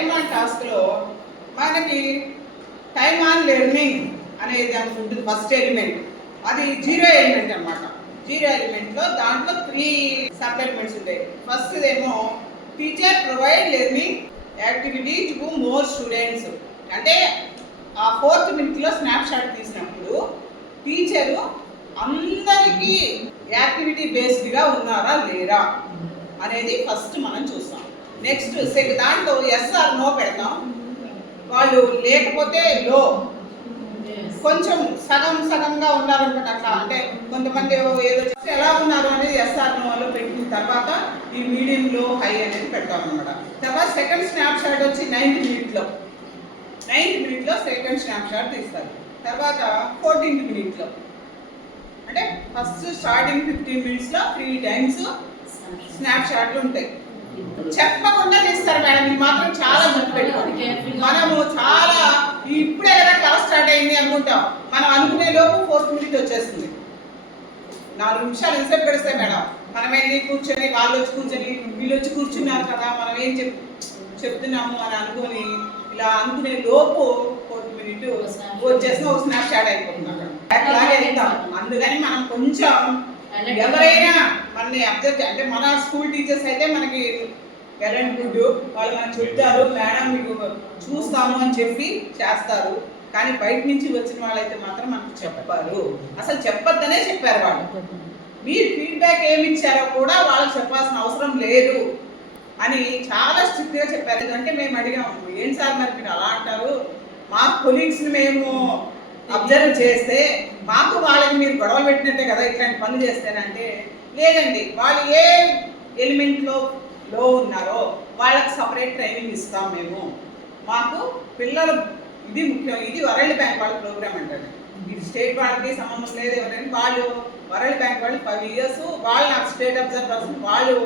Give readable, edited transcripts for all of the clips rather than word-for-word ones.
Time on టాస్క్లో మనకి time on learning అనేది దానికి ఉంటుంది. ఫస్ట్ ఎలిమెంట్ అది జీరో ఎలిమెంట్ అనమాట. జీరో ఎలిమెంట్లో దాంట్లో 3 సబ్ ఎలిమెంట్స్ ఉంటాయి. ఫస్ట్ ఏమో teacher provide learning activity to more students. అంటే ఆ 4th మినిట్లో స్నాప్ షాట్ తీసినప్పుడు టీచరు అందరికీ యాక్టివిటీ బేస్డ్గా ఉన్నారా లేరా అనేది ఫస్ట్ మనం చూస్తాం. నెక్స్ట్ దాంట్లో ఎస్ ఆర్ నో పెడతాం. వాళ్ళు లేకపోతే లో, కొంచెం సగం సగంగా ఉన్నారనుకుంటే అట్లా, అంటే కొంతమంది ఏదో ఎలా ఉన్నారు అనేది ఎస్ఆర్ నోలో పెట్టిన తర్వాత ఈ మీడియంలో హై అనేది పెడతాం అనమాట. తర్వాత సెకండ్ స్నాప్ షాట్ వచ్చి 9th మినిట్లో సెకండ్ స్నాప్ షాట్ తీస్తారు. తర్వాత 14th మినిట్లో, అంటే ఫస్ట్ స్టార్టింగ్ 15 మినిట్స్లో 3 టైమ్స్ స్నాప్ షాట్లు ఉంటాయి. చెప్పకుండా తీస్తారు మేడం. ఇది మాత్రం చాలా గుర్తుపెట్టుకోండి. మనము చాలా ఇప్పుడే కదా క్లాస్ స్టార్ట్ అయింది అనుకుంటాం, మనం అనుకునే లోపు 4th మినిట్ వచ్చేస్తుంది. 4 నిమిషాలు ఎంతసేపు గడిస్తాయి మేడం. మనం వెళ్ళి కూర్చొని వాళ్ళు వచ్చి కూర్చొని వీళ్ళు వచ్చి కూర్చున్నారు కదా, మనం ఏం చెప్తున్నాము అని అనుకొని ఇలా అనుకునే లోపు 4th మినిట్ వచ్చేసిన ఒక స్నాప్ షాట్ అయిపోతుంది అక్కడ. అట్లాగే వెళ్తాం. అందుకని మనం కొంచెం ఎవరైనా మనని అబ్జర్వ్, అంటే మన స్కూల్ టీచర్స్ అయితే మనకి వెల్ అండ్ గుడ్, వాళ్ళు మనకు చెప్తారు మేడం మీకు చూస్తాము అని చెప్పి చేస్తారు. కానీ బయట నుంచి వచ్చిన వాళ్ళైతే మాత్రం మనకు చెప్పారు. అసలు చెప్పొద్దనే చెప్పారు వాళ్ళు. మీరు ఫీడ్బ్యాక్ ఏమి ఇచ్చారో కూడా వాళ్ళకి చెప్పాల్సిన అవసరం లేదు అని చాలా స్ట్రిక్ట్గా చెప్పారు. అంటే మేము అడిగాము, ఏం సార్ మరి మీరు అలా అంటారు, మా కొలీగ్స్ని మేము అబ్జర్వ్ చేస్తే మాకు వాళ్ళకి మీరు గొడవలు పెట్టినట్టే కదా ఇట్లాంటి పనులు చేస్తేనంటే, లేదండి వాళ్ళు ఏ ఎలిమెంట్లో లో ఉన్నారో వాళ్ళకి సపరేట్ ట్రైనింగ్ ఇస్తాం మేము. మాకు పిల్లలు ఇది ముఖ్యం. ఇది వరల్డ్ బ్యాంక్ వాళ్ళ ప్రోగ్రామ్ అంటారు. ఇది స్టేట్ వాళ్ళకి సంబంధం లేదు. ఎవరైనా వాళ్ళు వరల్డ్ బ్యాంక్ వాళ్ళు 5 years వాళ్ళు నాకు స్టేట్ అబ్జర్వర్స్, వాళ్ళు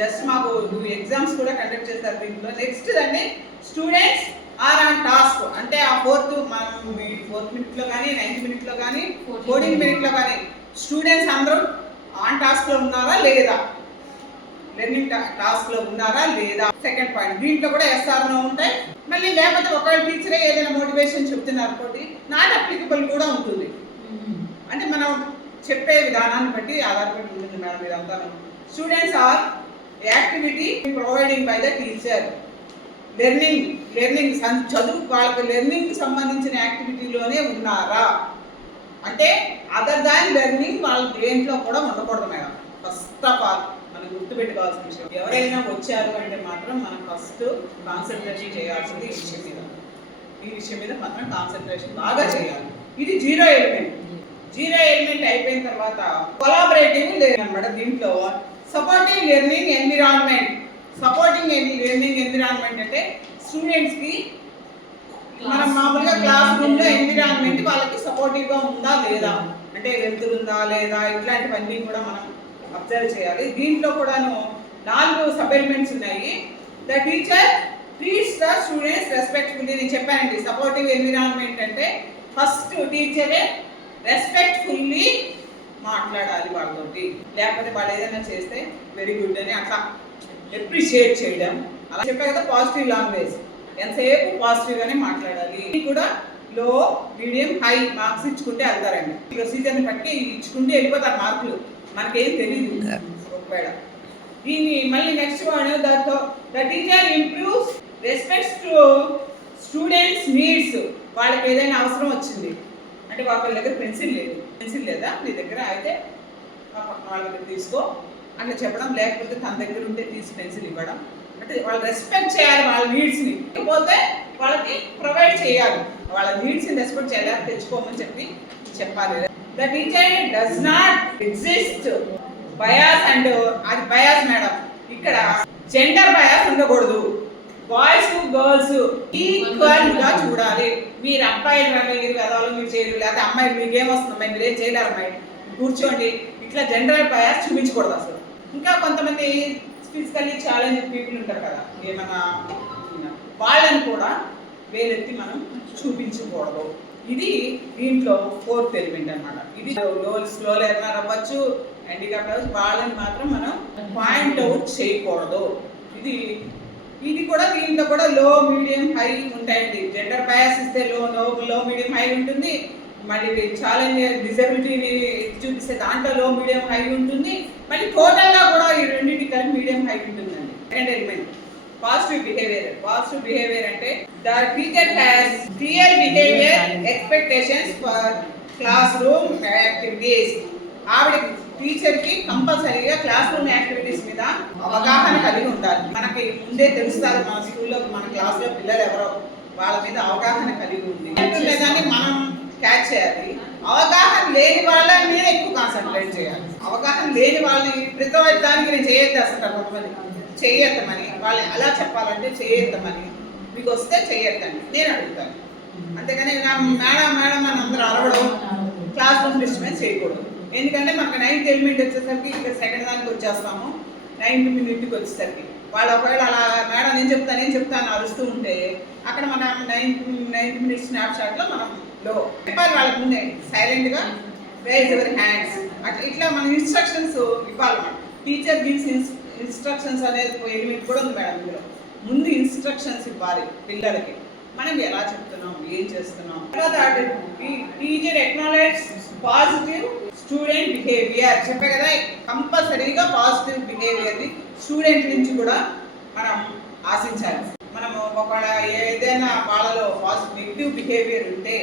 జస్ట్ మాకు ఎగ్జామ్స్ కూడా కండక్ట్ చేస్తారు దీంట్లో. నెక్స్ట్ అండి స్టూడెంట్స్ ఆర్ ఆన్ టాస్క్. అంటే ఆ 4th మినిట్లో కానీ 9th మినిట్లో కానీ 14th మినిట్లో కానీ స్టూడెంట్స్ అందరూ ఆన్ టాస్క్లో ఉన్నారా లేదా, లెర్నింగ్ టాస్క్లో ఉన్నారా లేదా. సెకండ్ పాయింట్ దీంట్లో కూడా ఎస్ఆర్ నో ఉంటాయి. మళ్ళీ లేకపోతే ఒకవేళ టీచరే ఏదైనా మోటివేషన్ చెప్తున్నారు అనుకోండి, నాట్ అప్లికబుల్ కూడా ఉంటుంది. అంటే మనం చెప్పే విధానాన్ని బట్టి ఆధారపడి ఉంటుంది మేడం ఇదంతా. Students are activity providing by the teacher. Learning చదువు వాళ్ళకి లెర్నింగ్కి సంబంధించిన యాక్టివిటీలోనే ఉన్నారా అంటే అదర్ దాన్ లెర్నింగ్ వాళ్ళ దేంట్లో కూడా ఉండకూడదు మేడం. ఫస్ట్ ఆఫ్ ఆల్ మనం గుర్తుపెట్టుకోవాల్సిన విషయం, ఎవరైనా వచ్చారు అంటే మాత్రం మనం ఫస్ట్ కాన్సన్ట్రేషన్ చేయాల్సింది ఈ విషయం మీద మాత్రం కాన్సన్ట్రేషన్ బాగా చేయాలి. ఇది జీరో ఎలిమెంట్ అయిపోయిన తర్వాత కొలాబరేటివ్ లెర్నింగ్ అనమాట. దీంట్లో సపోర్టింగ్ లెర్నింగ్ ఎన్విరాన్మెంట్. అంటే స్టూడెంట్స్కి మనం మామూలుగా క్లాస్ రూమ్లో ఎన్విరాన్మెంట్ వాళ్ళకి సపోర్టివ్గా ఉందా లేదా, అంటే వెళ్తుందా లేదా, ఇట్లాంటివన్నీ కూడా మనం అబ్జర్వ్ చేయాలి. దీంట్లో కూడాను 4 సబ్ ఎలిమెంట్స్ ఉన్నాయి. The teacher treats the students respectfully. నేను చెప్పానండి సపోర్టివ్ ఎన్విరాన్మెంట్ అంటే ఫస్ట్ టీచరే రెస్పెక్ట్ఫుల్లీ మాట్లాడాలి వాళ్ళతోటి. లేకపోతే వాళ్ళు ఏదైనా చేస్తే వెరీ గుడ్ అని అట్లా అప్రిషియేట్ చేయడం, అలా చెప్పా కదా. పాజిటివ్ లాంగ్వేజ్, ఎంతసేపు పాజిటివ్గానే మాట్లాడాలి. ఇది కూడా లో, మీడియం, హై మార్క్స్ ఇచ్చుకుంటే వెళ్తారండి. ప్రొసీజర్ని బట్టి ఇచ్చుకుంటే వెళ్ళిపోతారు మార్కులు, మనకేం తెలియదు ఒకవేళ. దీన్ని మళ్ళీ next one, the teacher improves respects to students needs. వాళ్ళకి ఏదైనా అవసరం వచ్చింది అంటే వాళ్ళ దగ్గర పెన్సిల్ లేదా నీ దగ్గర అయితే వాళ్ళ దగ్గర తీసుకో అట్లా చెప్పడం, లేకపోతే తన దగ్గర ఉంటే తీసి పెన్సిల్ ఇవ్వడం. అంటే వాళ్ళు రెస్పెక్ట్ చేయాలి వాళ్ళ నీడ్స్ని, లేకపోతే వాళ్ళకి ప్రొవైడ్ చేయాలి. వాళ్ళ నీడ్స్ని రెస్పెక్ట్ చేయాలి, తెచ్చుకోమని చెప్పాలి. The teacher does not exist bias. And అది బయాస్ మేడం, ఇక్కడ జెండర్ బయాస్ ఉండకూడదు. బాయ్స్ గర్ల్స్ ఈక్వల్ గా చూడాలి. మీరు అబ్బాయిలు మీరు కదవాలి మీరు చేయరు, లేకపోతే అమ్మాయిలు మీకేమొస్తుంది అమ్మాయి మీరేం చేయలేరు అమ్మాయి కూర్చోండి, ఇట్లా జెండర్ బయాస్ చూపించకూడదు అసలు. ఇంకా కొంతమంది ఫిజికల్లీ ఛాలెంజ్ పీపుల్ ఉంటారు కదా, ఏమన్నా వాళ్ళని కూడా వేరెత్తి మనం చూపించకూడదు. ఇది దీంట్లో 4th ఎలిమెంట్ అనమాట. ఇది స్లో లెర్నర్ అవ్వచ్చు, హ్యాండిక్యాప్డ్ అవ్వచ్చు, వాళ్ళని మాత్రం మనం పాయింట్ అవుట్ చేయకూడదు. ఇది ఇది కూడా దీంట్లో కూడా లో మీడియం హై ఉంటాయండి. జెండర్ బయాస్ ఇస్తే లో మీడియం హై ఉంటుంది. మళ్ళీ ఛాలెంజ్ డిజబిలిటీని చూపిస్తే దాంట్లో లో మీడియం హై ఉంటుంది. మళ్ళీ టోటల్గా కూడా ఈ రెండింటి కలిపి మీడియం హై ఉంటుందండి. సెకండ్ ఎలిమెంట్ పాజిటివ్ బిహేవియర్ అంటే the teacher has clear behaviour expectations for class room activities. ఆవిడ టీచర్కి కంపల్సరీగా క్లాస్ రూమ్ యాక్టివిటీస్ మీద అవగాహన కలిగి ఉండాలి. మనకి ముందే తెలుస్తారు మన స్కూల్లో మన క్లాస్లో పిల్లలు ఎవరో, వాళ్ళ మీద అవగాహన కలిగి ఉంది. లేదని మనం క్యాచ్ చేయాలి. అవగాహన లేని వాళ్ళ మీద ఎక్కువ కాన్సన్ట్రేట్ చేయాలి. అవగాహన లేని వాళ్ళని ప్రతి దానికి నేను చేయొద్దేస్తుంటారు కొంతమంది, చేయొద్దమని. వాళ్ళని అలా చెప్పాలంటే చేయొద్దమని, మీకు వస్తే చేయొద్దండి నేను అడుగుతాను. అంతేగాని మేడం అని అందరూ అరవడం, క్లాస్ రూమ్ డిస్టర్బెన్స్ చేయకూడదు. ఎందుకంటే మనకు 9th ఎలిమెంట్ వచ్చేసరికి ఇక్కడ సెకండ్ దానికి వచ్చేస్తాము. 9th మినిట్కి వచ్చేసరికి వాళ్ళు ఒకవేళ అలా మేడం నేను చెప్తాను అరుస్తూ ఉంటే అక్కడ మన 9th మినిట్ స్నాప్ షాట్లో మనం లో చెప్పాలి. వాళ్ళకి ముందే సైలెంట్గా రైజ్ యువర్ హ్యాండ్స్ అట్లా ఇట్లా మనం ఇన్స్ట్రక్షన్స్ ఇవ్వాలన్నమాట. టీచర్ గివ్స్ ఇన్స్ట్రక్షన్స్ అనేది ఎలిమెంట్ కూడా ఉంది మేడం. ఇందులో ముందు ఇన్స్ట్రక్షన్స్ ఇవ్వాలి పిల్లలకి, మనం ఎలా చెప్తున్నాం, ఏం చేస్తున్నాం. Teacher acknowledge positive student behaviour చెప్పే కదా, కంపల్సరీగా పాజిటివ్ బిహేవియర్ని స్టూడెంట్ నుంచి కూడా మనం ఆశించాలి. మనము ఒకవేళ ఏదైనా వాళ్ళలో నెగిటివ్ బిహేవియర్ ఉంటే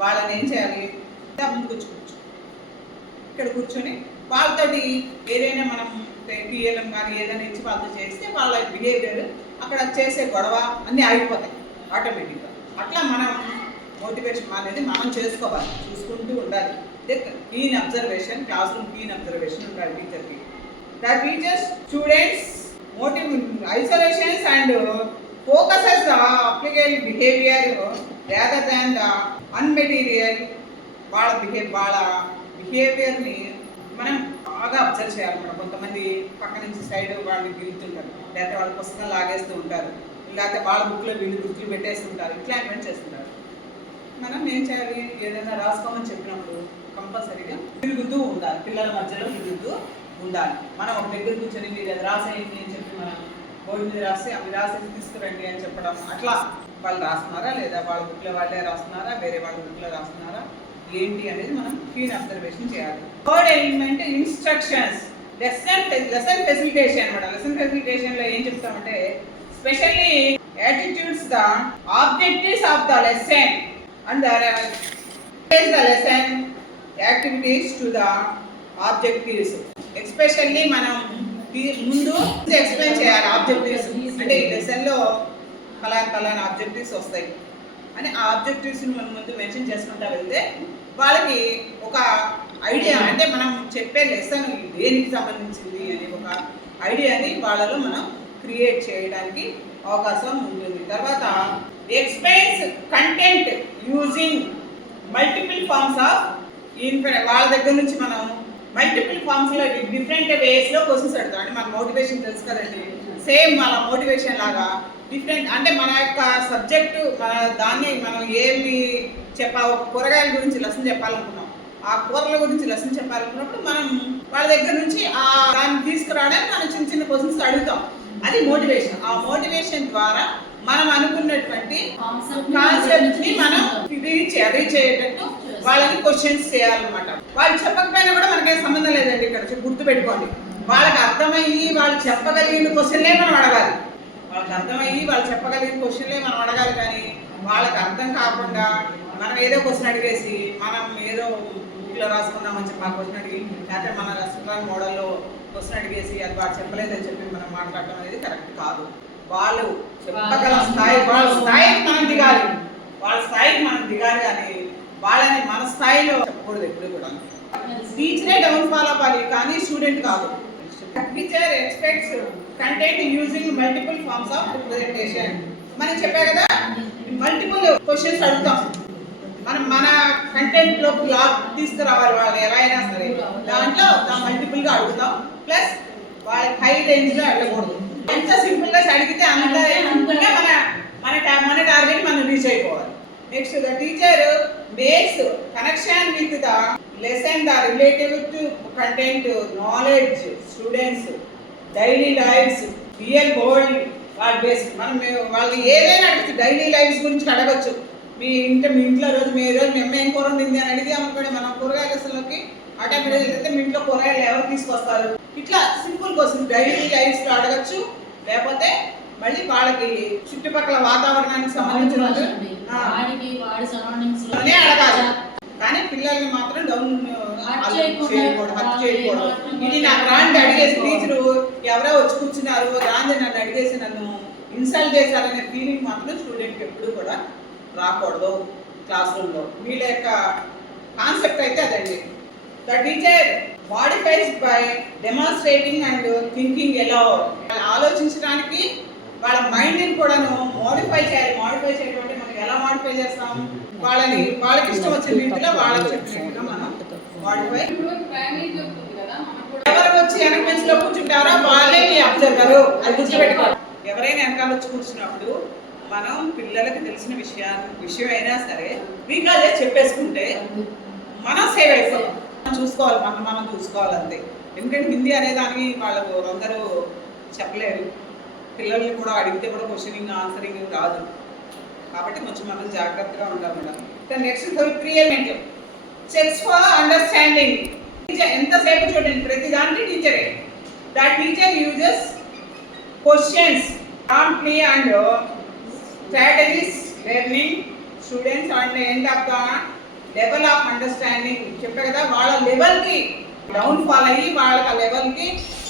వాళ్ళని ఏం చేయాలి, ముందుకు ఇక్కడ కూర్చొని వాళ్ళతోటి ఏదైనా మనం టీఎల్ఎం కానీ ఏదైనా ఇచ్చి వాళ్ళతో చేస్తే వాళ్ళ బిహేవియర్ అక్కడ చేసే గొడవ అన్నీ ఆగిపోతాయి ఆటోమేటిక్గా. అట్లా మనం మోటివేషన్ అనేది మనం చేసుకోవాలి, చూసుకుంటూ ఉండాలి. Keen observation, classroom keen observation ఉండాలి టీచర్కి. The teachers students isolations and focuses the applicable behaviour rather than the immaterial. వాళ్ళ బిహేవియర్ని మనం బాగా అబ్జర్వ్ చేయాలి. మనం కొంతమంది పక్క నుంచి సైడ్ వాళ్ళు గిలుతుంటారు, లేకపోతే వాళ్ళ పుస్తకం లాగేస్తూ ఉంటారు, లేకపోతే వాళ్ళ బుక్లో వీళ్ళు గుర్తులు పెట్టేస్తుంటారు, ఇట్లాంటివన్నీ చేస్తుంటారు. మనం ఏం చేయాలి, ఏదైనా రాసుకోమని చెప్పినప్పుడు కంపల్సరీగా తిరుగుతూ ఉండాలి, పిల్లల మధ్యలో తిరుగుతూ ఉండాలి. మనం ఒక దగ్గర కూర్చొని మీరు అది రాసేయండి అని చెప్పి మనం బోర్డు మీద రాసి అవి రాసేసి తీసుకురండి అని చెప్పడం, అట్లా వాళ్ళు రాస్తున్నారా లేదా, వాళ్ళ బుక్లో వాళ్ళే రాస్తున్నారా, వేరే వాళ్ళ బుక్లో రాస్తున్నారా ఏంటి అనేది మనం క్లీన్ అబ్జర్వేషన్ చేయాలి. Third element instructions, lesson facilitation అనమాట. లెసన్ ఫెసిలిటేషన్లో ఏం చెప్తామంటే specially attitudes the objectives of the lesson and the lesson activities to the objectives. Especially మనం ముందు ఎక్స్ప్లెయిన్ చేయాలి ఆబ్జెక్టివ్స్. అంటే ఈ లెసన్లో ఫలానా ఆబ్జెక్టివ్స్ వస్తాయి అని ఆ ఆబ్జెక్టివ్స్ని మనం ముందు మెన్షన్ చేసుకుంటా వెళ్తే వాళ్ళకి ఒక ఐడియా, అంటే మనం చెప్పే లెసన్ దేనికి సంబంధించింది అనే ఒక ఐడియాని వాళ్ళలో మనం క్రియేట్ చేయడానికి అవకాశం ఉంటుంది. తర్వాత explains content using multiple forms of వాళ్ళ దగ్గర నుంచి మనం మల్టిపుల్ ఫార్మ్స్లో డిఫరెంట్ వేస్లో క్వశ్చన్స్ అడుగుతాం. అంటే మన మోటివేషన్ తెలుసు కదండి, సేమ్ మన మోటివేషన్ లాగా డిఫరెంట్, అంటే మన యొక్క సబ్జెక్టు దాన్ని మనం ఏమి ఒక కూరగాయల గురించి లెసన్ చెప్పాలనుకున్నాం, ఆ కూరల గురించి లెసన్ చెప్పాలనుకున్నప్పుడు మనం వాళ్ళ దగ్గర నుంచి దాన్ని తీసుకురావడానికి మనం చిన్న చిన్న క్వశ్చన్స్ అడుగుతాం. అది మోటివేషన్. ఆ మోటివేషన్ ద్వారా మనం అనుకున్నటువంటి కాన్సెప్ట్ ని మనం రీచ్ అయ్యేటట్టు వాళ్ళని క్వశ్చన్స్ చేయాలన్నమాట. వాళ్ళు చెప్పకపోయినా కూడా మనకేం సంబంధం లేదండి. ఇక్కడ గుర్తుపెట్టుకోండి, వాళ్ళకి అర్థమయ్యి వాళ్ళు చెప్పగలిగిన క్వశ్చన్లే మనం అడగాలి. వాళ్ళకి అర్థమయ్యి వాళ్ళు చెప్పగలిగిన క్వశ్చన్లే మనం అడగాలి. కానీ వాళ్ళకి అర్థం కాకుండా మనం ఏదో క్వశ్చన్ అడిగేసి మనం ఏదో బుక్లో రాసుకున్నామని చెప్పి ఆ క్వశ్చన్ అడిగి, లేకపోతే మన రెస్టారెంట్ మోడల్లో క్వశ్చన్ అడిగేసి అది వాళ్ళు చెప్పలేదని చెప్పి మనం మాట్లాడటం అనేది కరెక్ట్ కాదు. వాళ్ళు చెప్పగల స్థాయి, వాళ్ళ స్థాయికి మనం దిగాలి, వాళ్ళ స్థాయికి మనం దిగాలి. కానీ వాళ్ళని మన స్థాయిలో చెప్పకూడదు ఎప్పుడు కూడా. టీచరే డౌన్ ఫాల్ అవ్వాలి కానీ స్టూడెంట్ కాదు. Teacher expects content using multiple forms of representation. మనం చెప్పా కదా, మల్టిపుల్ క్వశ్చన్స్ అడుగుతాం. మన కంటెంట్ లో తీసుకురావాలి వాళ్ళు ఎలా అయినా సరే, దాంట్లో మల్టిపుల్గా అడుగుతాం. ప్లస్ వాళ్ళకి హై రేంజ్లో అడగకూడదు. ఎంత సింపుల్గా అడిగితే అంత సింపుల్గా మన టార్గెట్ మనం రీచ్ అయిపోవాలి. Next, the teacher makes connection with the lesson the relative to content, knowledge, students, daily lifes, real world వాళ్ళ బేస్ మనం వాళ్ళు ఏదైనా అడగచ్చు, డైలీ లైఫ్స్ గురించి అడగచ్చు. మీ ఇంట్లో రోజు మీ అమ్మ ఏం కూర తింది అని అడిగి అనుకోండి, మనం కూరగాయల అసలుకి ఆటోమేటిక్ అయితే మీ ఇంట్లో కూరగాయలు ఎవరు తీసుకొస్తారు, ఇట్లా సింపుల్ క్వశ్చన్ డైలీ లైఫ్స్ లో అడగచ్చు. లేకపోతే మళ్ళీ వాళ్ళకి చుట్టుపక్కల వాతావరణానికి సంబంధించిన అడగాలి. కానీ పిల్లల్ని మాత్రం డౌన్ చేయకూడదు. ఇది నాకు రాంది అడిగేసి టీచరు ఎవరో వచ్చి కూర్చున్నారు, రాంది నన్ను అడిగేసి నన్ను ఇన్సల్ట్ చేశారనే ఫీలింగ్ మాత్రం స్టూడెంట్కి ఎప్పుడు కూడా రాకూడదు క్లాస్ రూమ్లో. వీళ్ళ యొక్క కాన్సెప్ట్ అయితే అదండి. The teacher modifies by demonstrating and thinking ఎలా ఆలోచించడానికి వాళ్ళ మైండ్ని కూడాను మోడిఫై చేయాలి. మోడిఫై చేయడం అంటే మనం ఎలా మోడిఫై చేస్తాం, వాళ్ళకి ఇష్టం వచ్చిన రీతిలో వాళ్ళకి చెప్పినట్టుగా మనం మోడిఫై. ఎవరు వచ్చి వెనక బెంచ్లో కూర్చుంటారో వాళ్ళే మీ అబ్జర్వరు, అది గుర్తుపెట్టుకోవాలి. ఎవరైనా వెనకాల వచ్చి కూర్చున్నప్పుడు మనం పిల్లలకు తెలిసిన విషయం అయినా సరే వీకాలే చెప్పేసుకుంటే మనం సేవ్ అయిపోతాం. చూసుకోవాలి, మనం చూసుకోవాలి అంతే. ఎందుకంటే హిందీ అనే దానికి వాళ్ళకు అందరూ చెప్పలేరు. పిల్లల్ని కూడా అడిగితే కూడా క్వశ్చనింగ్ ఆన్సరింగ్ రాదు. కాబట్టి కొంచెం మనం జాగ్రత్తగా ఉండాలి madam. Next 3 element checks for understanding. ఎంతసేపు చూడండి ప్రతి దానికి టీచరే. The teacher uses questions promptly and strategies learning students and end of the level of understanding. చెప్పే కదా, వాళ్ళ లెవెల్కి డౌన్ ఫాల్ అయ్యి వాళ్ళకి ఆ లెవెల్కి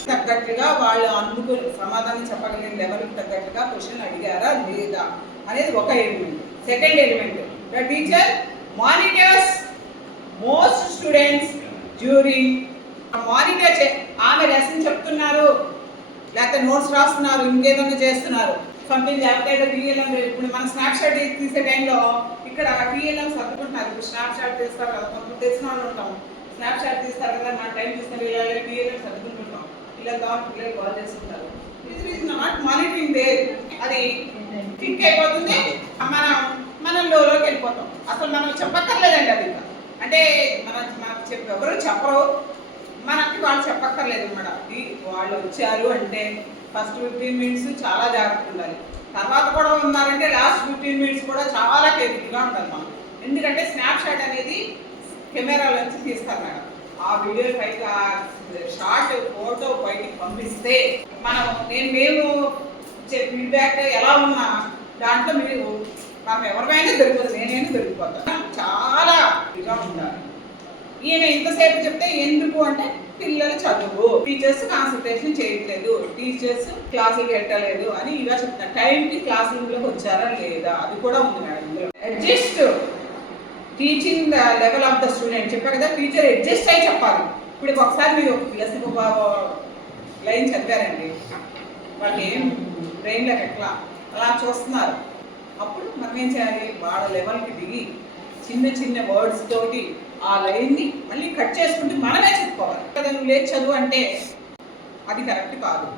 తగ్గట్టుగా వాళ్ళు అందుకు సమాధానం చెప్పగలిగిన లెవెల్కి తగ్గట్టుగా క్వశ్చన్ అడిగారా లేదా అనేది ఒక element. Second element, the teacher monitors most students during. Monitor ఆమె లెసన్ చెప్తున్నారు, లేకపోతే నోట్స్ రాస్తున్నారు, ఇంకేదన్నా చేస్తున్నారు సంథింగ్. లేకపోతే టీఎల్ఎం ఇప్పుడు మనం స్నాప్ షాట్ తీసే టైంలో ఇక్కడ టీఎల్ఎం సర్దుకుంటున్నారు. ఇప్పుడు స్నాప్ షాట్ తీస్తారు కదా, కొంచెం తెలిసిన వాళ్ళు ఉంటాం, స్నాప్ షాట్ తీస్తారు కదా, నా టైం తీస్తారు, ఇలా టీఎల్ఎం సర్దుకుంటుంటాం. ఇలా కాబట్టి పిల్లలు కాల్ చేస్తుంటారు. ఇది ఈజ్ నాట్ మానిటరింగ్ దే. అది క్లిక్ అయిపోతుంది, మనం లోకి వెళ్ళిపోతాం. అసలు మనం చెప్పక్కర్లేదండి అది. అంటే మనకు ఎవరు చెప్పరు, మనకి వాళ్ళు చెప్పక్కర్లేదు అన్నమాట. వాళ్ళు వచ్చారు అంటే ఫస్ట్ 15 మినిట్స్ చాలా జాగ్రత్తగా ఉండాలి. తర్వాత కూడా ఉన్నారంటే లాస్ట్ 15 మినిట్స్ కూడా చాలా కేర్ఫుల్గా ఉండాలి మనం. ఎందుకంటే స్నాప్ షాట్ అనేది కెమెరాలో నుంచి తీస్తారు మేడం. ఆ వీడియో పైకి ఆ షార్ట్ ఫోటో బయటికి పంపిస్తే మేము ఫీడ్బ్యాక్ ఎలా ఉన్నా దాంట్లో మనం ఎవరికైనా దొరికిపోతుంది, నేనైనా దొరికిపోతాను. చాలా ఇదిగా ఉండాలి. ఈయన ఇంతసేపు చెప్తే ఎందుకు అంటే పిల్లలు చదువు, టీచర్స్ కాన్సన్ట్రేషన్ చేయట్లేదు, టీచర్స్ క్లాసులకు వెళ్ళలేదు అని ఇలా చెప్తాను. టైంకి క్లాస్ రూమ్లోకి వచ్చారా లేదా అది కూడా ఉంది madam. Adjust teaching the level of the student. చెప్పా కదా, టీచర్ అడ్జస్ట్ అయి చెప్పాలి. ఇప్పుడు ఒకసారి మీరు ప్లస్ లైన్ చదివారండి, వాళ్ళకి ఏం బ్రెయిన్లోకి ఎట్లా అలా చూస్తున్నారు. అప్పుడు మనం ఏం చేయాలి, వాళ్ళ లెవెల్కి దిగి చిన్న చిన్న వర్డ్స్ తోటి ఆ లైన్ని మళ్ళీ కట్ చేసుకుంటూ మనమే చెప్పుకోవాలి కదా. నువ్వు లేదు చదువు అంటే అది కరెక్ట్ కాదు.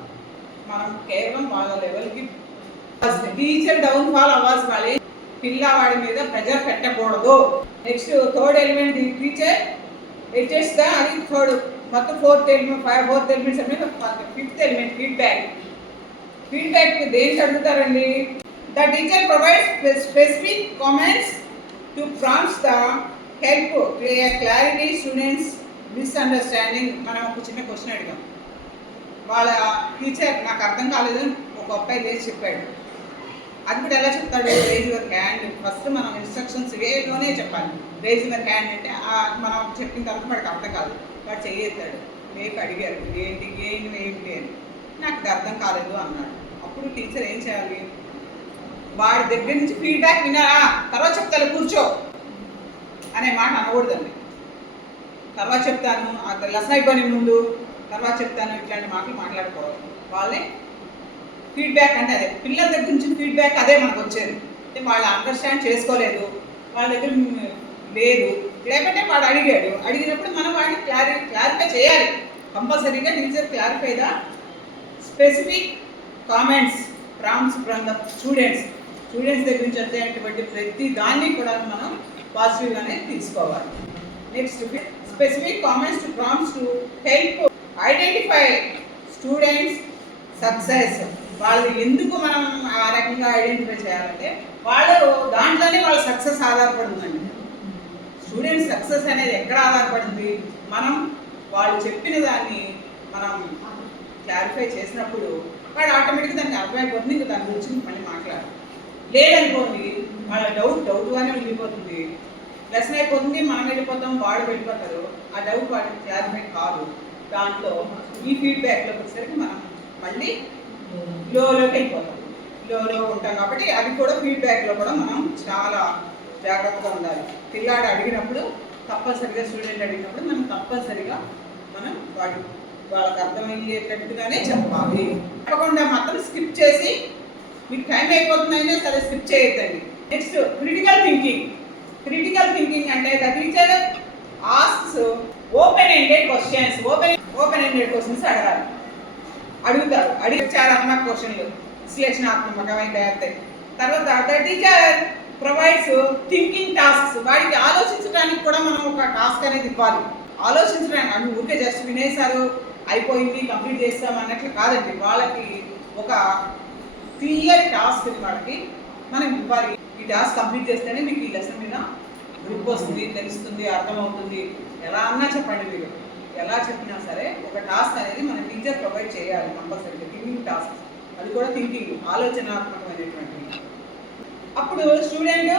మనం కేవలం వాళ్ళ లెవెల్కి టీచర్ డౌన్ ఫాల్ అవ్వాల్సిన వాళ్ళే, పిల్లవాడి మీద ప్రెజర్ పెట్టకూడదు. Next third element, teacher adjust the, అది థర్డ్. మొత్తం ఫోర్త్ ఎలిమెంట్స్ అంటే ఫిఫ్త్ ఎలిమెంట్ ఫీడ్బ్యాక్. ఫీడ్బ్యాక్ దేనికి అడుగుతారండి? The teacher provides specific comments to prompts the help clarity students misunderstanding. మనం ఒక చిన్న క్వశ్చన్ అడిగాం, వాళ్ళ టీచర్ నాకు అర్థం కాలేదు ఒక అబ్బాయి లేచి చెప్పాడు. అది కూడా ఎలా చెప్తాడు? Raise your hand. ఫస్ట్ మనం ఇన్స్ట్రక్షన్స్ వేలోనే చెప్పాలి. రేజ్ యువర్ హ్యాండ్ అంటే మనం చెప్పిన తర్వాత వాడికి అర్థం కాదు, వాడు చెయ్యేస్తాడు. మీకు అడిగారు ఏంటి అని, నాకు ఇది అర్థం కాలేదు అన్నాడు. అప్పుడు టీచర్ ఏం చేయాలి? వాడి దగ్గర నుంచి ఫీడ్బ్యాక్ విన్నారా, తర్వాత చెప్తాను కూర్చో అనే మాట అనకూడదండి. తర్వాత చెప్తాను, లెసన్ అయిపోయి ముందు తర్వాత చెప్తాను, ఇట్లాంటి మాటలు మాట్లాడకూడదు. వాళ్ళే ఫీడ్బ్యాక్ అంటే అదే, పిల్లల దగ్గర నుంచి ఫీడ్బ్యాక్ అదే మనకు వచ్చేది. అంటే వాళ్ళు అండర్స్టాండ్ చేసుకోలేదు, వాళ్ళ దగ్గర లేదు, లేకపోతే వాడు అడిగినప్పుడు మనం వాడిని క్లారిఫై చేయాలి. కంపల్సరీగా teacher clarify the specific comments prompts from the students దగ్గర నుంచి వచ్చేటువంటి ప్రతి దాన్ని కూడా మనం పాజిటివ్గానే తీసుకోవాలి. Next, specific comments to prompts to help identify students success. వాళ్ళు ఎందుకు మనం ఆ రకంగా ఐడెంటిఫై చేయాలంటే వాళ్ళు దాంట్లోనే వాళ్ళ సక్సెస్ ఆధారపడుతుందండి. స్టూడెంట్స్ సక్సెస్ అనేది ఎక్కడ ఆధారపడింది? మనం వాళ్ళు చెప్పిన దాన్ని మనం క్లారిఫై చేసినప్పుడు వాడు ఆటోమేటిక్గా దానికి అర్థమైపోతుంది. ఇంకా దాని గురించి మళ్ళీ మాట్లాడాలి. లేదనుకోండి వాళ్ళ డౌట్గానే ఉండిపోతుంది. లెసన్ అయిపోతుంది, మనం వెళ్ళిపోతాం, వాడు వెళ్ళిపోతారు. ఆ డౌట్ వాడికి క్లారిఫై కాదు. దాంట్లో ఈ ఫీడ్బ్యాక్లోకి వచ్చేసరికి మనం మళ్ళీ లోకి వెళ్ళిపోతాం. లో ఉంటాం కాబట్టి అది కూడా ఫీడ్బ్యాక్లో కూడా మనం చాలా జాగ్రత్తగా ఉండాలి. పిల్లాడు అడిగినప్పుడు తప్పనిసరిగా, స్టూడెంట్ అడిగినప్పుడు మనం తప్పనిసరిగా మనం వాళ్ళకి అర్థమయ్యేటట్టుగానే చెప్పాలి. తప్పకుండా మాత్రం స్కిప్ చేసి మీకు టైం అయిపోతుందైనా సరే స్కిప్ చేయొద్దండి. Next critical thinking. Critical thinking అంటే the teacher asks open ended questions. Open ended questions అడుగుతారు. విచారాత్మక క్వశ్చన్లు, విశ్లేషణాత్మకమైన తర్వాత the teacher provides thinking tasks. వాడికి ఆలోచించడానికి కూడా మనం ఒక టాస్క్ అనేది ఇవ్వాలి. ఆలోచించడానికి అంటే ఊరికే జస్ట్ వినేశారు, అయిపోయింది, కంప్లీట్ చేస్తాం అన్నట్లు కాదండి. వాళ్ళకి ఒక క్లియర్ టాస్క్ వాళ్ళకి మనం ఇవ్వాలి. ఈ టాస్క్ కంప్లీట్ చేస్తేనే మీకు ఈ లెసన్ మీద గ్రిప్ వస్తుంది, తెలుస్తుంది, అర్థమవుతుంది. ఎలా అన్నా చెప్పండి, మీరు ఎలా చెప్పినా సరే ఒక టాస్క్ అనేది మన టీచర్ ప్రొవైడ్ చేయాలి కంపల్సరీగా. థింకింగ్ టాస్క్, అది కూడా థింకింగ్, ఆలోచనాత్మకమైనటువంటి. అప్పుడు స్టూడెంట్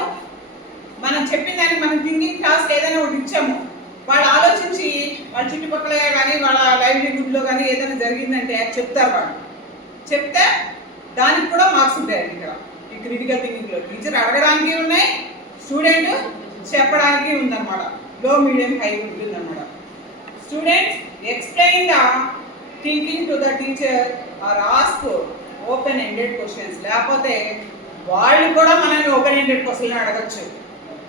మనం చెప్పిన దానికి మనం థింకింగ్ టాస్క్ ఏదైనా ఒకటి ఇచ్చాము, వాళ్ళు ఆలోచించి వాళ్ళ చుట్టుపక్కల కానీ వాళ్ళ లైవ్లీహుడ్లో కానీ ఏదైనా జరిగిందంటే చెప్తారు. వాళ్ళు చెప్తే దానికి కూడా మార్క్స్ ఉంటాయండి. ఇక్కడ ఈ క్రిటికల్ థింకింగ్లో టీచర్ అడగడానికి ఉన్నాయి, స్టూడెంట్ చెప్పడానికి ఉందన్నమాట. లో, మీడియం, హై ఉంటుందన్నమాట. Students explain the thinking to the teacher or ask open ended questions. లేకపోతే వాళ్ళు కూడా మనల్ని ఓపెన్ ఎండెడ్ క్వశ్చన్ అడగచ్చు.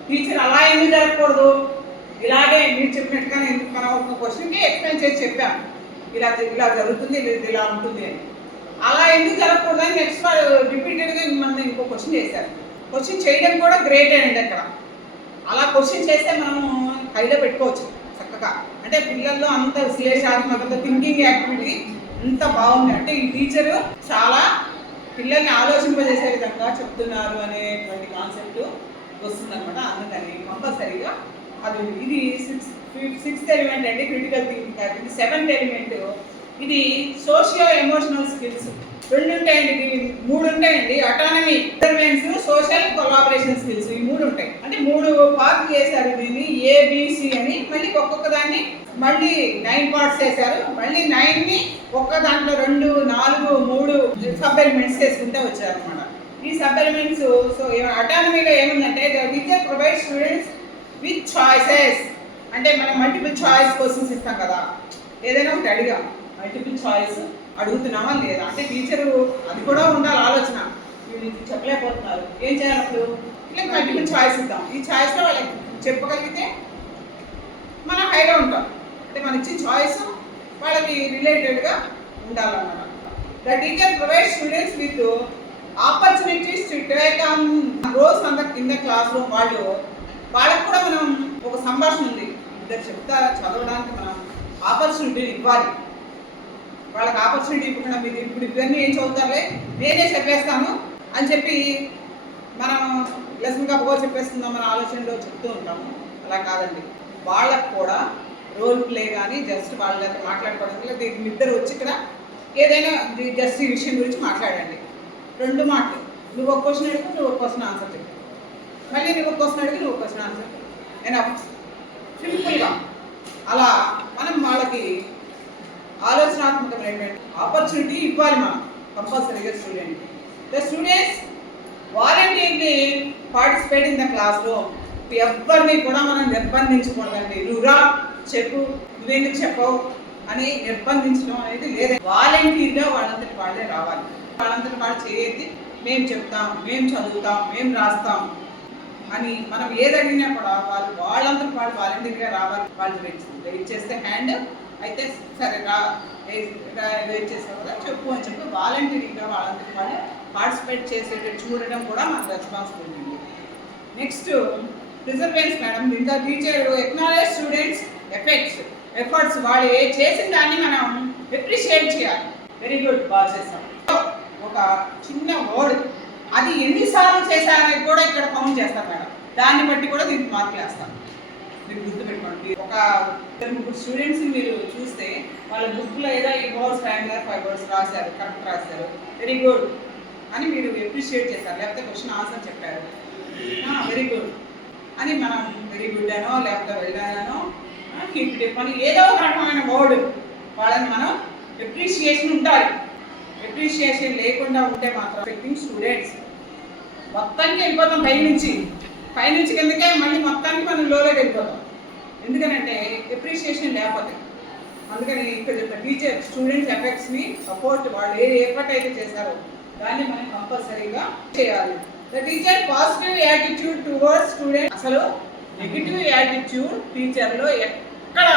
టీచర్ అలా ఎందుకు జరగకూడదు, ఇలాగే మీరు చెప్పినట్టుగా ఎందుకు మనం ఒక క్వశ్చన్కి ఎక్స్ప్లెయిన్ చేసి చెప్పాము, ఇలా జరుగుతుంది, ఇలా ఉంటుంది అని. అలా ఎందుకు జరగకూడదు అని నెక్స్ట్ వాళ్ళు రిపీటెడ్గా మనం ఇంకో క్వశ్చన్ చేశారు. క్వశ్చన్ చేయడం కూడా గ్రేట్ అండి. అక్కడ అలా క్వశ్చన్ చేస్తే మనము హైలో పెట్టుకోవచ్చు చక్కగా. అంటే పిల్లల్లో అంత విశ్లేషణాత్మకత, థింకింగ్ యాక్టివిటీ ఎంత బాగుంది అంటే ఈ టీచరు చాలా పిల్లల్ని ఆలోచింపజేసే విధంగా చెప్తున్నారు అనేటువంటి కాన్సెప్ట్ వస్తుందన్నమాట. అందుకని కంపల్సరీగా అది ఇది సిక్స్త్ ఎలిమెంట్ అండి critical thinking activity. Seventh element ఇది సోషియో ఎమోషనల్ స్కిల్స్. 2 ఉంటాయండి, 3 ఉంటాయండి. అటానమీ, ఇంటర్వెన్స్, సోషల్ కొలాబరేషన్ స్కిల్స్, ఈ 3 ఉంటాయి. అంటే 3 పార్ట్ చేశారు దీన్ని, ABC అని. మళ్ళీ ఒక్కొక్క దాన్ని మళ్ళీ 9 పార్ట్స్ చేశారు. మళ్ళీ 9ని ఒక్క దాంట్లో 2, 4, 3 సబ్ ఎలిమెంట్స్ చేసుకుంటే వచ్చారనమాట. ఈ సబ్ ఎలిమెంట్స్ సో అటానమీలో ఏముందంటే teacher provide students with choices. అంటే మనం మల్టిపుల్ చాయిస్ క్వశ్చన్స్ ఇస్తాం కదా, ఏదైనా ఒకటి అడిగా మల్టిపుల్ చాయిస్ అడుగుతున్నామా లేదా అంటే టీచరు అది కూడా ఉండాలి ఆలోచన. వీళ్ళు చెప్పలేకపోతున్నారు, ఏం చేయాలి అప్పుడు? ఇలా మల్టిపుల్ చాయిస్ ఇద్దాం. ఈ చాయిస్లో వాళ్ళకి చెప్పగలిగితే మనం హైలో ఉంటాం. అంటే మనం ఇచ్చిన చాయిస్ వాళ్ళకి రిలేటెడ్గా ఉండాలన్నమాట. The teacher provide students with opportunities to take on roles in the classroom. వాళ్ళకి కూడా మనం ఒక సంభాషణ ఉంది, ఇద్దరు చెప్తారా చదవడానికి మనం ఆపర్చునిటీని ఇవ్వాలి. వాళ్ళకి ఆపర్చునిటీ ఇవ్వకుండా మీరు ఇప్పుడు ఇవన్నీ ఏం చదువుతారులే నేనే చెప్పేస్తాను అని చెప్పి మనం లెసన్గా చెప్పేస్తున్నాం మన ఆలోచనలో చెప్తూ ఉంటాము. అలా కాదండి, వాళ్ళకు కూడా రోల్ ప్లే కానీ జస్ట్ వాళ్ళతో మాట్లాడుకోవడం లేదా ఇద్దరు వచ్చి ఇక్కడ ఏదైనా జస్ట్ ఈ విషయం గురించి మాట్లాడండి. 2 మాటలు, నువ్వు ఒక క్వశ్చన్ అడిగి నువ్వు ఒక క్వశ్చన్ ఆన్సర్ చెప్పు, మళ్ళీ నువ్వు ఒక క్వశ్చన్ అడిగి నువ్వు ఒక క్వశ్చన్ ఆన్సర్ ఎనఫ్, సింపుల్గా. అలా మనం వాళ్ళకి ఆలోచనాత్మకమైనటువంటి ఆపర్చునిటీ ఇవ్వాలి మనం కంపల్సరీగా స్టూడెంట్కి. The students voluntarily participate in the class room. ఎవరిని కూడా మనం నిర్బంధించకూడదండి. నువ్వు రా చెప్పు, నువ్వెందుకు చెప్పవు అని నిర్బంధించడం అనేది లేదు. వాలంటీర్గా వాళ్ళంతటి వాళ్ళే రావాలి. వాళ్ళంతటి వాళ్ళు చేయొద్ది, మేము చెప్తాం, మేము చదువుతాం, మేము రాస్తాం అని మనం ఏది అడిగినా కూడా వాళ్ళంతటి వాళ్ళు వాలంటీర్గా రావాలి. వాళ్ళు వెయిట్ చేస్తే హ్యాండ్ అయితే సరే వెయిట్ చేస్తాం కదా చెప్పు అని చెప్పి వాలంటీర్గా వాళ్ళంతటి వాళ్ళు పార్టిసిపేట్ చేసేటట్టు చూడడం కూడా మనకు రెస్పాన్సిబిలిటీ. Next perseverance madam. ఇంకా టీచర్ ఎక్నాలెడ్జ్ స్టూడెంట్స్ ఎఫర్ట్స్. వాళ్ళు చేసిన దాన్ని మనం అప్రిషియేట్ చేయాలి. వెరీ గుడ్, బాగా చేస్తాం. ఒక చిన్న వర్డ్ అది ఎన్నిసార్లు చేశారనేది కూడా ఇక్కడ కౌంట్ చేస్తారు మేడం. దాన్ని బట్టి కూడా దీనికి మార్కులు వేస్తారు. మీరు గుర్తుపెట్టుకోండి. ఒక 3 స్టూడెంట్స్ మీరు చూస్తే వాళ్ళ బుక్లో ఏదో ఈ వర్డ్స్ 5 వర్డ్స్ రాశారు, కరెక్ట్ రాశారు, వెరీ గుడ్ అని మీరు అప్రిషియేట్ చేశారు, లేకపోతే క్వశ్చన్ ఆన్సర్ చెప్పారు, వెరీ గుడ్ అని మనం వెరీ గుడ్ అనో లేకపోతే వెళ్ళానో కీప్ ఇట్ అని ఏదో ఒక రకమైన వర్డ్ వాళ్ళని మనం అప్రిషియేషన్ ఉండాలి. అప్రిషియేషన్ లేకుండా ఉంటే మాత్రం ఎఫెక్టింగ్ స్టూడెంట్స్ మొత్తానికి వెళ్ళిపోతాం. పైనుంచి కిందకే మళ్ళీ మొత్తానికి మనం లోలోకి వెళ్ళిపోతాం. ఎందుకనంటే అప్రిషియేషన్ లేకపోతే. అందుకని ఇక్కడ చెప్పిన టీచర్ స్టూడెంట్స్ ఎఫెక్ట్స్ని సపోర్ట్ వాళ్ళు ఏ ఎఫర్ట్ అయితే చేశారో దాన్ని మనం కంపల్సరీగా చేయాలి. The teacher positive attitude towards student. అసలు నెగిటివ్ యాటిట్యూడ్ టీచర్లో ఎక్కడ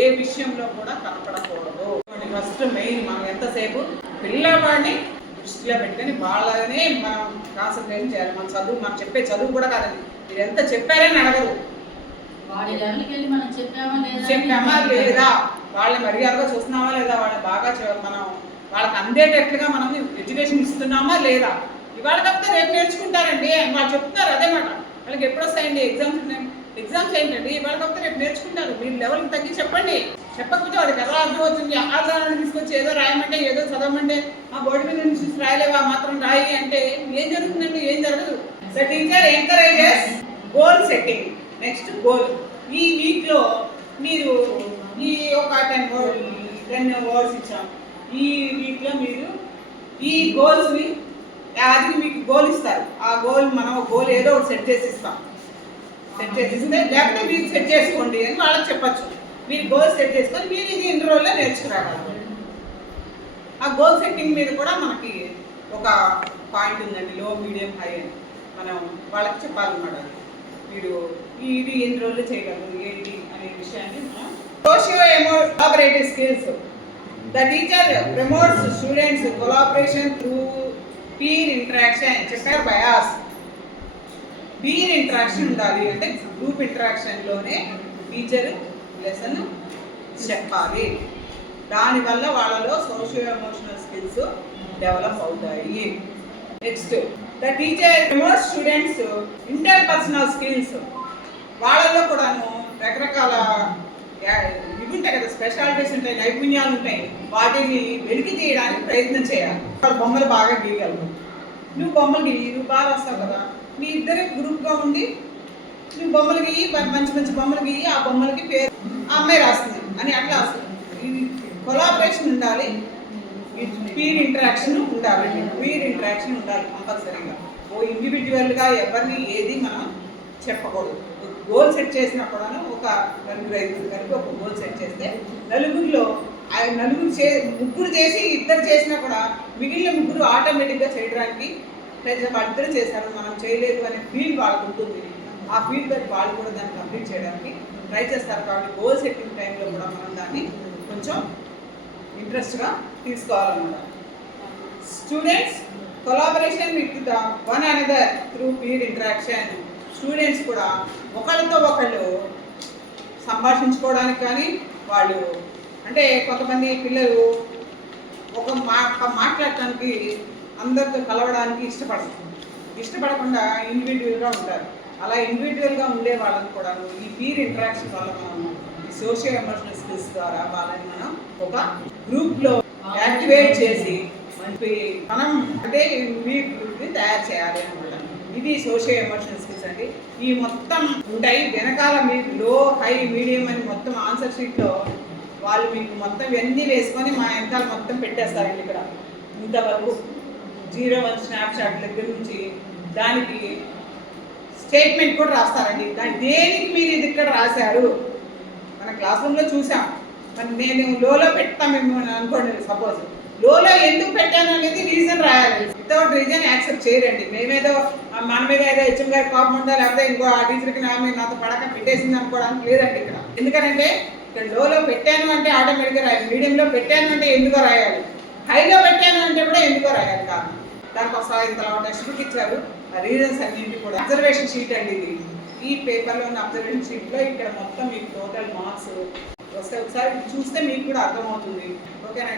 ఏ విషయంలో కూడా కనపడకూడదు. ఫస్ట్ మెయిన్ మనం ఎంతసేపు పిల్లవాడిని దృష్టిలో పెట్టుకొని వాళ్ళనే మనం కాన్సన్ట్రేట్ చేయాలి. మన చదువు మనం చెప్పే చదువు కూడా కాదండి, మీరు ఎంత చెప్పారని అడగరు. చెప్పామా లేదా, వాళ్ళని మర్యాదగా చూస్తున్నామా లేదా, వాళ్ళని బాగా మనం వాళ్ళకి అందేటట్లుగా మనం ఎడ్యుకేషన్ ఇస్తున్నామా లేదా. ఇవాళ కాకపోతే రేపు నేర్చుకుంటారండి వాళ్ళు చెప్తున్నారు. అదే మాట వాళ్ళకి ఎప్పుడు వస్తాయండి ఎగ్జామ్స్ ఉన్నాయి. ఎగ్జామ్స్ ఏంటండి ఇవాళ కాకపోతే రేపు నేర్చుకుంటారు. మీరు లెవెల్కి తగ్గి చెప్పండి. చెప్పకపోతే వాడికి ఎలా అర్థమవుతుంది. ఆధారాన్ని తీసుకొచ్చి ఏదో రాయమంటే ఏదో చదవమంటే ఆ బోర్డు మీద నుంచి రాయలేవా మాత్రం రాయి అంటే ఏం జరుగుతుందండి? ఏం జరగదు. The teacher encourages goal setting. Next goal. ఈ వీక్లో మీరు ఈ ఒక 10 వర్డ్స్ ఇచ్చాం. ఈ వీక్లో మీరు ఈ గోల్స్ని అది మీకు గోల్ ఇస్తారు. ఆ గోల్ మనం గోల్ ఏదో ఒకటి సెట్ చేసి ఇస్తాం. సెట్ చేసిస్తే లేకపోతే మీరు సెట్ చేసుకోండి అని వాళ్ళకి చెప్పచ్చు. మీరు గోల్ సెట్ చేసుకొని మీరు ఇది ఇన్ని రోజుల్లో నేర్చుకురాగలరు. ఆ గోల్ సెట్టింగ్ మీద కూడా మనకి ఒక పాయింట్ ఉందండి, లో మీడియం హై అని. మనం వాళ్ళకి చెప్పాలన్నమాట. మీరు ఇది ఎన్ని రోజులు చేయగలరు ఏంటి అనే విషయాన్ని మనం socio cooperative skills. The teacher promotes students collaboration through peer interaction. చెప్పారు బయాస్. పీర్ ఇంటరాక్షన్ ఉండాలి అంటే గ్రూప్ ఇంటరాక్షన్లోనే టీచర్ లెసన్ చెప్పాలి. దానివల్ల వాళ్ళలో సోషియో ఎమోషనల్ స్కిల్స్ డెవలప్ అవుతాయి. Next the teacher promotes students interpersonal skills. వాళ్ళలో కూడాను రకరకాల ఇవి ఉంటాయి కదా, స్పెషాలిటీస్ ఉంటాయి, నైపుణ్యాలు ఉంటాయి. వాటిని వెలికి తీయడానికి ప్రయత్నం చేయాలి. వాళ్ళు బొమ్మలు బాగా గీయగలరు. నువ్వు బొమ్మలు గీయి, నువ్వు బాగా వస్తావు కదా, మీ ఇద్దరే గ్రూప్గా ఉండి నువ్వు బొమ్మలు గీయి, మంచి మంచి బొమ్మలు గీయి, ఆ బొమ్మలకి పేరు ఆ అమ్మాయి రాస్తుంది అని అట్లా వస్తుంది. ఇది కొలాబరేషన్ ఉండాలి, పీర్ ఇంటరాక్షన్ ఉండాలి. పీర్ ఇంటరాక్షన్ ఉండాలి కంపల్సరీగా. ఓ ఇండివిజువల్గా ఎవరిని ఏది మనం చెప్పకూడదు. గోల్ సెట్ చేసినా కూడా ఒక 4-5 కలిపి ఒక గోల్ సెట్ చేస్తే నలుగురిలో ముగ్గురు చేసి 2 చేసినా కూడా మిగిలిన 3 ఆటోమేటిక్గా చేయడానికి వాళ్ళిద్దరు చేశారు, మనం చేయలేదు అనే ఫీల్ వాళ్ళకు ఉంటుంది. ఆ ఫీల్ బట్టి వాళ్ళు కూడా దాన్ని కంప్లీట్ చేయడానికి ట్రై చేస్తారు. కాబట్టి గోల్ సెట్టింగ్ టైంలో కూడా మనం దాన్ని కొంచెం ఇంట్రెస్ట్గా తీసుకోవాలన్నమాట. Students collaboration with the one another through peer interaction. Students కూడా ఒకళ్ళతో ఒకళ్ళు సంభాషించుకోవడానికి కానీ వాళ్ళు అంటే కొంతమంది పిల్లలు మాట్లాడటానికి అందరితో కలవడానికి ఇష్టపడకుండా ఇండివిజువల్గా ఉంటారు. అలా ఇండివిజువల్గా ఉండే వాళ్ళని కూడా ఈ పీర్ ఇంటరాక్షన్ వల్ల మనం ఈ సోషియో ఎమోషనల్ స్కిల్స్ ద్వారా వాళ్ళని మనం ఒక గ్రూప్లో యాక్టివేట్ చేసి మనం అంటే మీ గ్రూప్ని తయారు చేయాలి అనమాట. ఇది సోషియో ఎమోషనల్ స్కిల్స్ అండి. ఈ మొత్తం ఉంటాయి వెనకాల మీకు లో హై మీడియం అని మొత్తం ఆన్సర్ షీట్లో వాళ్ళు మీకు మొత్తం ఇవన్నీ వేసుకొని మా వెనకాల మొత్తం పెట్టేస్తారండి. ఇక్కడ ఇంతవరకు 0-1 స్నాప్షాట్ దగ్గర నుంచి దానికి స్టేట్మెంట్ కూడా రాస్తారండి. దాని దేనికి మీరు ఇది ఇక్కడ రాశారు మన క్లాస్ రూమ్లో చూసాం. మరి నేను లోలో పెడతామేమో అనుకోండి. సపోజ్ లోలో ఎందుకు పెట్టాను అనేది రీజన్ రాయాలి. వితౌట్ రీజన్ యాక్సెప్ట్ చేయరండి. మేమేదో మన మీద ఏదో హెచ్ఎం గారి కోపం ఉందా లేకపోతే ఇంకో ఆ టీచర్కి నాతో పడక పెట్టేసింది అనుకోవడానికి లేదండి ఇక్కడ. ఎందుకంటే ఇక్కడ లోలో పెట్టాను అంటే ఆటోమేటిక్గా రాయాలి, మీడియంలో పెట్టాను అంటే ఎందుకో రాయాలి, హైలో పెట్టాను అంటే కూడా ఎందుకో రాయాలి. కారణం దానికోసం ఇంత టెక్స్ట్ బుక్ ఇచ్చారు. ఆ రీజన్స్ అన్నింటి కూడా అబ్జర్వేషన్ షీట్ అండి ఇది. ఈ పేపర్లో ఉన్న అబ్జర్వేషన్ షీట్లో ఇక్కడ మొత్తం మీకు టోటల్ మార్క్స్ వస్తే ఒకసారి చూస్తే మీకు కూడా అర్థమవుతుంది. ఓకేనా?